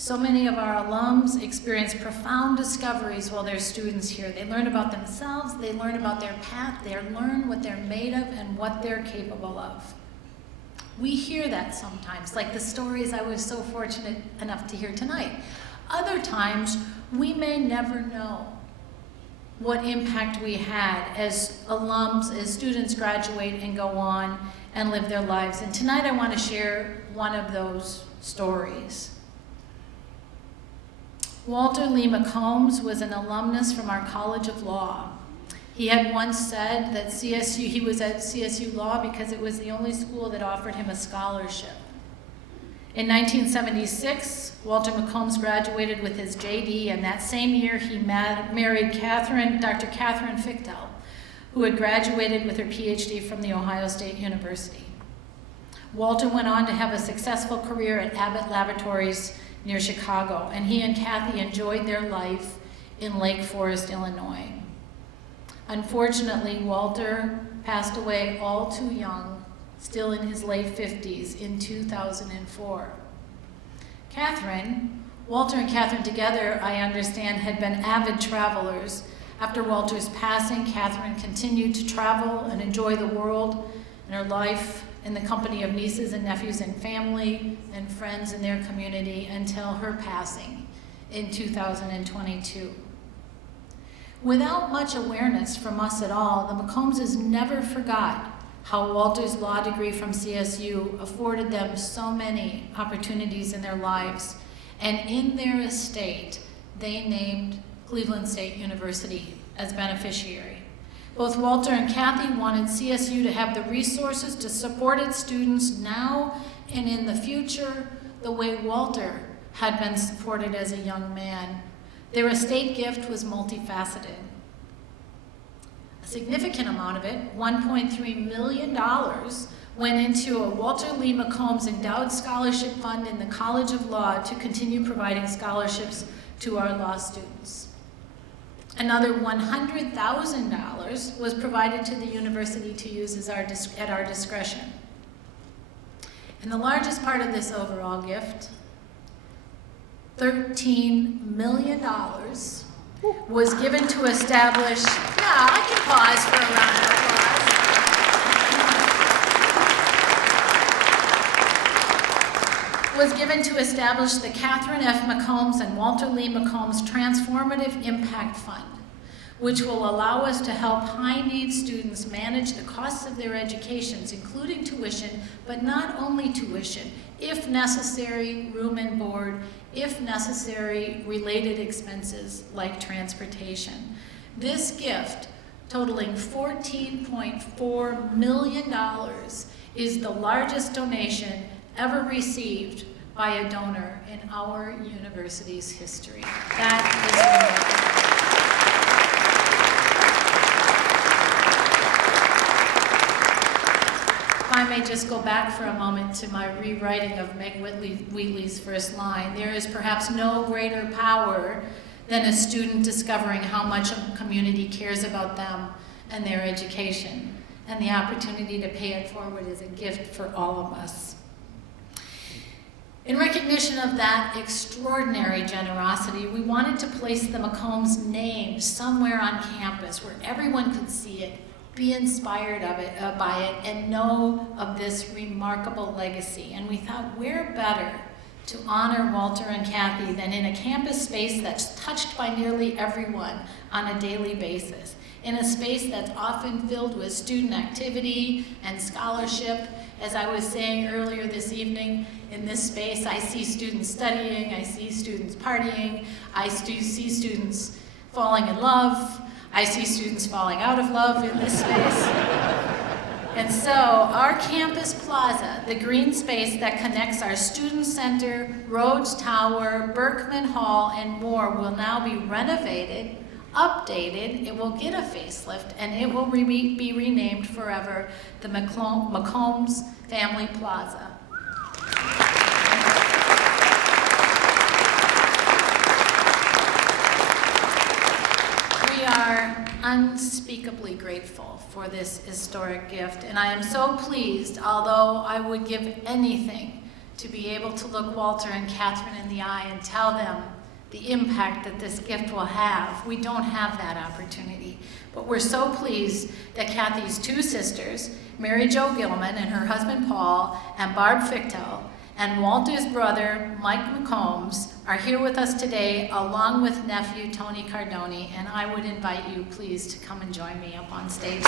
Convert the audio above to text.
So many of our alums experience profound discoveries while they're students here. They learn about themselves, they learn about their path, they learn what they're made of and what they're capable of. We hear that sometimes, like the stories I was so fortunate enough to hear tonight. Other times, we may never know what impact we had as alums, as students graduate and go on and live their lives. And tonight I want to share one of those stories. Walter Lee McCombs was an alumnus from our College of Law. He had once said that he was at CSU Law because it was the only school that offered him a scholarship. In 1976, Walter McCombs graduated with his JD, and that same year he married Dr. Catherine Fichtel, who had graduated with her PhD from the Ohio State University. Walter went on to have a successful career at Abbott Laboratories near Chicago, and he and Kathy enjoyed their life in Lake Forest, Illinois. Unfortunately, Walter passed away all too young, still in his late 50s, in 2004. Walter and Catherine together, I understand, had been avid travelers. After Walter's passing, Catherine continued to travel and enjoy the world and her life in the company of nieces and nephews and family and friends in their community until her passing in 2022. Without much awareness from us at all, the McCombses never forgot how Walter's law degree from CSU afforded them so many opportunities in their lives, and in their estate, they named Cleveland State University as beneficiary. Both Walter and Kathy wanted CSU to have the resources to support its students now and in the future the way Walter had been supported as a young man. Their estate gift was multifaceted. A significant amount of it, $1.3 million, went into a Walter Lee McCombs Endowed Scholarship Fund in the College of Law to continue providing scholarships to our law students. Another $100,000 was provided to the university to use at our discretion. And the largest part of this overall gift, $13 million, was given to establish, I can pause for a round of applause. Was given to establish the Catherine F. McCombs and Walter Lee McCombs Transformative Impact Fund, which will allow us to help high-need students manage the costs of their educations, including tuition, but not only tuition, if necessary, room and board, if necessary, related expenses like transportation. This gift, totaling $14.4 million, is the largest donation ever received by a donor in our university's history. That is remarkable. If I may just go back for a moment to my rewriting of Meg Wheatley's first line, there is perhaps no greater power than a student discovering how much a community cares about them and their education, and the opportunity to pay it forward is a gift for all of us. In recognition of that extraordinary generosity, we wanted to place the McCombs name somewhere on campus where everyone could see it, be inspired by it, and know of this remarkable legacy. And we thought, where better to honor Walter and Kathy than in a campus space that's touched by nearly everyone on a daily basis, in a space that's often filled with student activity and scholarship. As I was saying earlier this evening, in this space, I see students studying, I see students partying, I see students falling in love, I see students falling out of love in this space. And so our campus plaza, the green space that connects our student center, Rhodes Tower, Berkman Hall, and more, will now be renovated, updated, it will get a facelift, and it will be renamed forever the McCombs Family Plaza. We are unspeakably grateful for this historic gift, and I am so pleased, although I would give anything to be able to look Walter and Catherine in the eye and tell them the impact that this gift will have. We don't have that opportunity. But we're so pleased that Kathy's two sisters, Mary Jo Gilman and her husband Paul, and Barb Fichtel, and Walter's brother, Mike McCombs, are here with us today, along with nephew Tony Cardoni, and I would invite you, please, to come and join me up on stage.